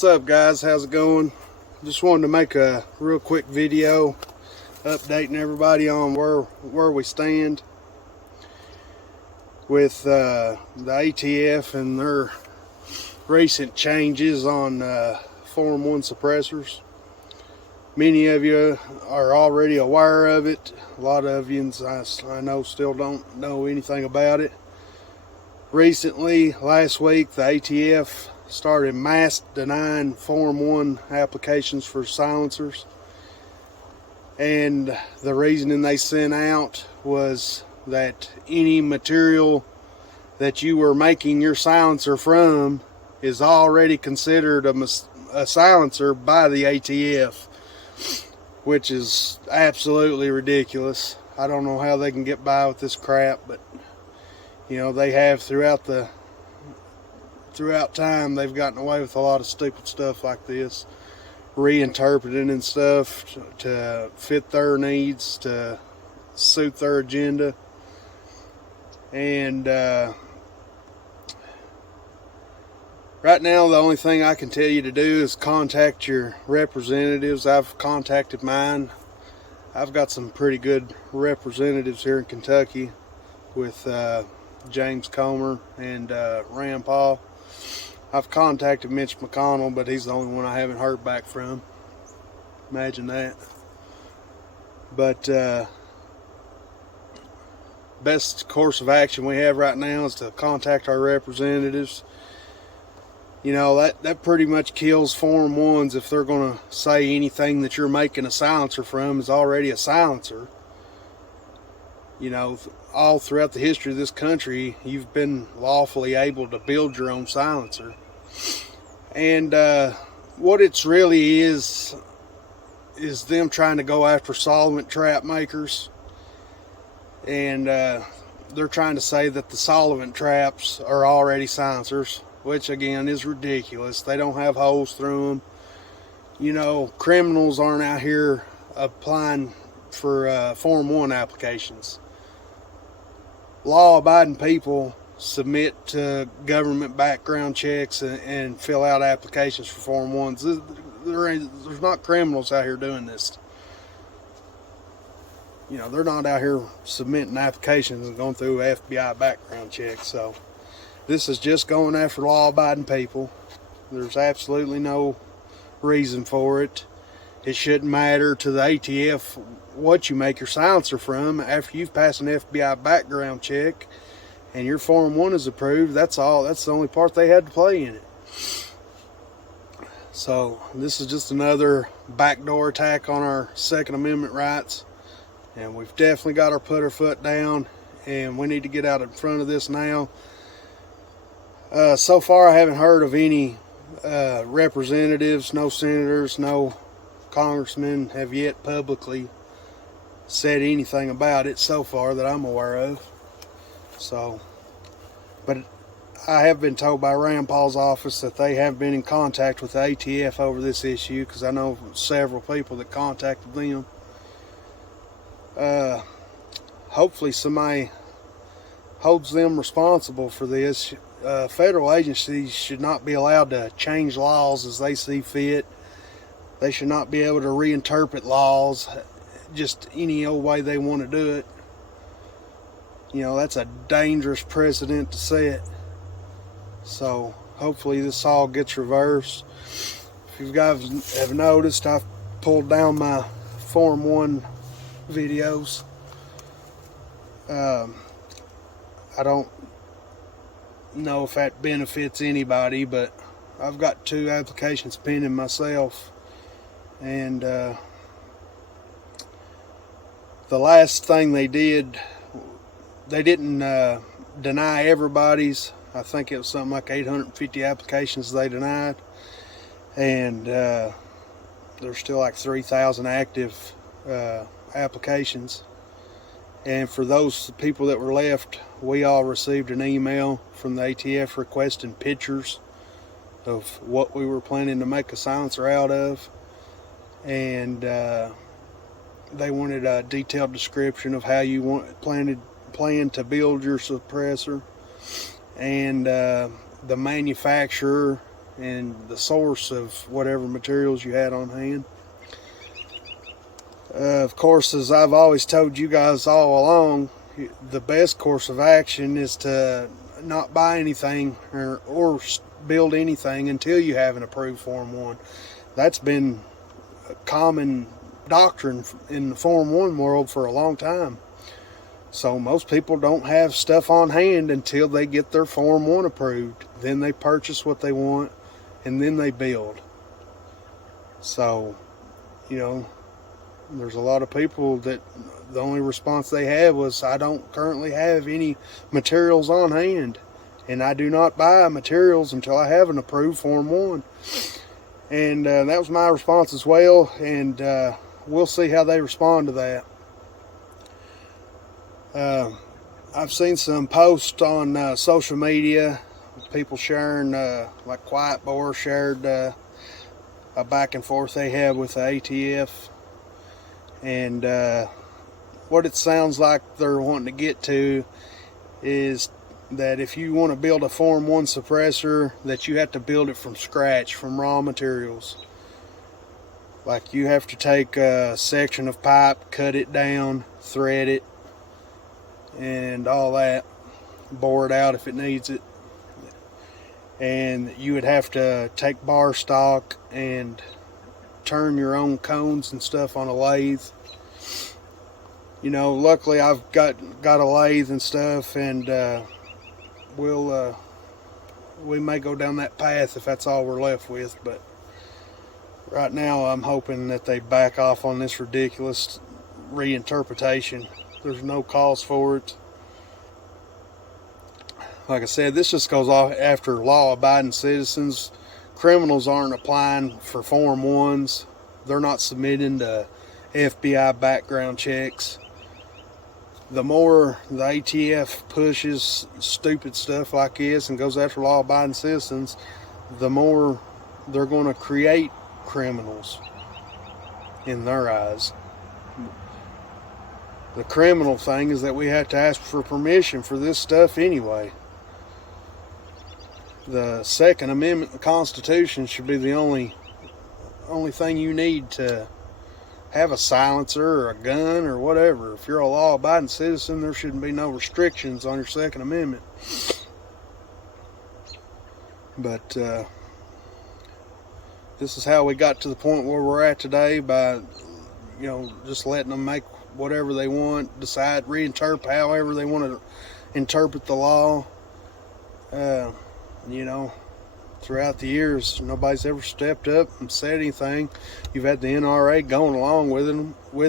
What's up, guys? How's it going? Just wanted to make a real quick video updating everybody on where we stand with the ATF and their recent changes on Form 1 suppressors. Many of you are already aware of it. A lot of you, I know, still don't know anything about it. Recently, last week, the ATF started mass denying Form 1 applications for silencers, and the reasoning they sent out was that any material that you were making your silencer from is already considered a silencer by the ATF, which is absolutely ridiculous. I don't know how they can get by with this crap, but you know, they have throughout time. They've gotten away with a lot of stupid stuff like this, reinterpreting and stuff to fit their needs, to suit their agenda. And right now, the only thing I can tell you to do is contact your representatives. I've contacted mine. I've got some pretty good representatives here in Kentucky with James Comer and Rand Paul. I've contacted Mitch McConnell, but he's the only one I haven't heard back from. Imagine that. But best course of action we have right now is to contact our representatives. You know, that pretty much kills Form 1s if they're going to say anything that you're making a silencer from is already a silencer. You know, all throughout the history of this country, you've been lawfully able to build your own silencer. And what it's really is them trying to go after solvent trap makers. And they're trying to say that the solvent traps are already silencers, which again is ridiculous. They don't have holes through them. You know, criminals aren't out here applying for Form 1 applications. Law-abiding people submit to government background checks and fill out applications for Form 1s. There's not criminals out here doing this. You know, they're not out here submitting applications and going through FBI background checks. So this is just going after law-abiding people. There's absolutely no reason for it. It shouldn't matter to the ATF what you make your silencer from after you've passed an FBI background check and your Form 1 is approved. That's all. That's the only part they had to play in it. So this is just another backdoor attack on our Second Amendment rights, and we've definitely got to put our foot down, and we need to get out in front of this now. So far I haven't heard of any representatives, no senators, no congressmen have yet publicly said anything about it so far that I'm aware of. So, but I have been told by Rand Paul's office that they have been in contact with the ATF over this issue, because I know several people that contacted them. Hopefully somebody holds them responsible for this. Federal agencies should not be allowed to change laws as they see fit. They should not be able to reinterpret laws just any old way they want to do it. You know, that's a dangerous precedent to set. So hopefully this all gets reversed. If you guys have noticed, I've pulled down my Form 1 videos. I don't know if that benefits anybody, but I've got 2 applications pending myself. And the last thing they did, they didn't deny everybody's. I think it was something like 850 applications they denied, and there's still like 3,000 active applications. And for those people that were left, we all received an email from the ATF requesting pictures of what we were planning to make a silencer out of. And they wanted a detailed description of how you plan to build your suppressor, and the manufacturer and the source of whatever materials you had on hand. Of course, as I've always told you guys all along, the best course of action is to not buy anything or build anything until you have an approved Form 1. That's been a common doctrine in the Form 1 world for a long time. So most people don't have stuff on hand until they get their Form 1 approved. Then they purchase what they want, and then they build. So, there's a lot of people that the only response they have was, I don't currently have any materials on hand, and I do not buy materials until I have an approved Form 1. And that was my response as well, and we'll see how they respond to that. I've seen some posts on social media, people sharing, like Quiet Boar shared a back and forth they had with the ATF. And what it sounds like they're wanting to get to is that if you want to build a Form 1 suppressor, that you have to build it from scratch, from raw materials. Like you have to take a section of pipe, cut it down, thread it, and all that, bore it out if it needs it. And you would have to take bar stock and turn your own cones and stuff on a lathe. Luckily I've got a lathe and stuff, and we may go down that path if that's all we're left with. But right now I'm hoping that they back off on this ridiculous reinterpretation. There's no cause for it. Like I said, this just goes off after law-abiding citizens. Criminals aren't applying for Form 1s. They're not submitting to FBI background checks. The more the ATF pushes stupid stuff like this and goes after law-abiding citizens, the more they're going to create criminals in their eyes. The criminal thing is that we have to ask for permission for this stuff anyway. The Second Amendment of the Constitution should be the only thing you need to have a silencer or a gun or whatever. If you're a law-abiding citizen, there shouldn't be no restrictions on your Second Amendment. But this is how we got to the point where we're at today, by just letting them make whatever they want, decide, reinterpret however they want to interpret the law. Throughout the years, nobody's ever stepped up and said anything. You've had the NRA going along with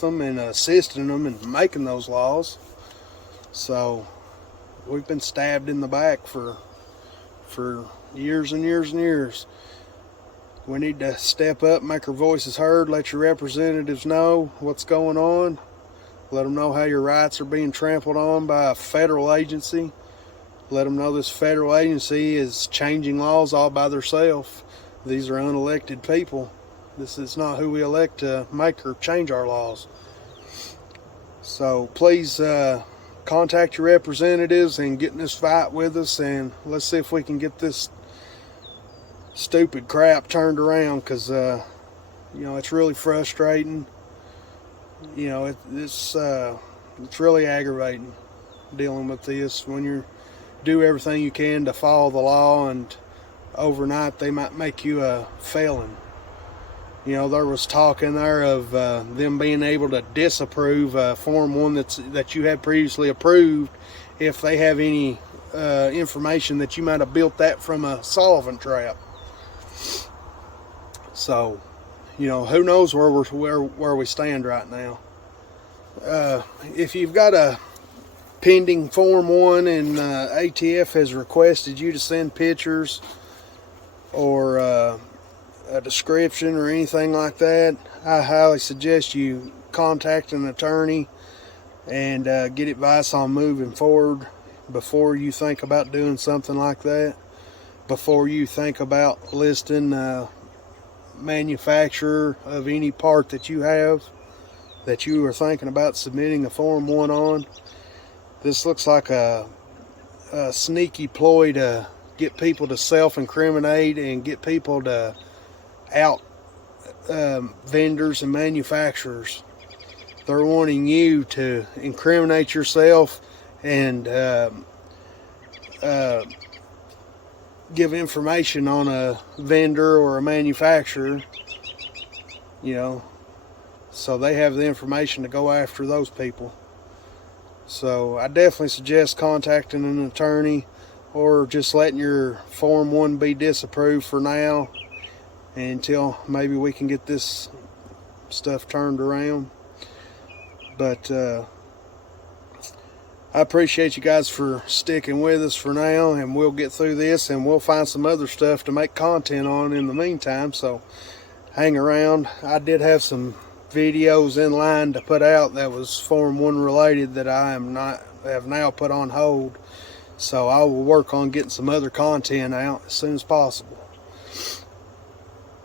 them and assisting them in making those laws. So we've been stabbed in the back for years and years and years. We need to step up, make our voices heard, let your representatives know what's going on. Let them know how your rights are being trampled on by a federal agency. Let them know this federal agency is changing laws all by themselves. These are unelected people. This is not who we elect to make or change our laws. So please contact your representatives and get in this fight with us, and let's see if we can get this stupid crap turned around, because it's really frustrating. It's really aggravating dealing with this when you do everything you can to follow the law, and overnight they might make you a felon. There was talk in there of them being able to disapprove Form 1 that you had previously approved if they have any information that you might have built that from a solvent trap. So, who knows where we stand right now. If you've got a pending Form 1 and ATF has requested you to send pictures or a description or anything like that, I highly suggest you contact an attorney and get advice on moving forward before you think about doing something like that, before you think about listing manufacturer of any part that you have that you are thinking about submitting a Form 1 on. This looks like a sneaky ploy to get people to self-incriminate and get people to out vendors and manufacturers. They're wanting you to incriminate yourself and give information on a vendor or a manufacturer, you know, so they have the information to go after those people. So I definitely suggest contacting an attorney or just letting your Form 1 be disapproved for now until maybe we can get this stuff turned around. But I appreciate you guys for sticking with us for now, and we'll get through this and we'll find some other stuff to make content on in the meantime, so hang around. I did have some videos in line to put out that was Form 1 related that I have now put on hold, so I will work on getting some other content out as soon as possible.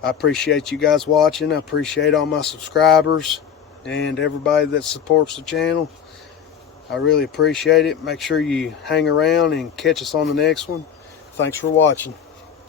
I appreciate you guys watching. I appreciate all my subscribers and everybody that supports the channel. I really appreciate it. Make sure you hang around and catch us on the next one. Thanks for watching.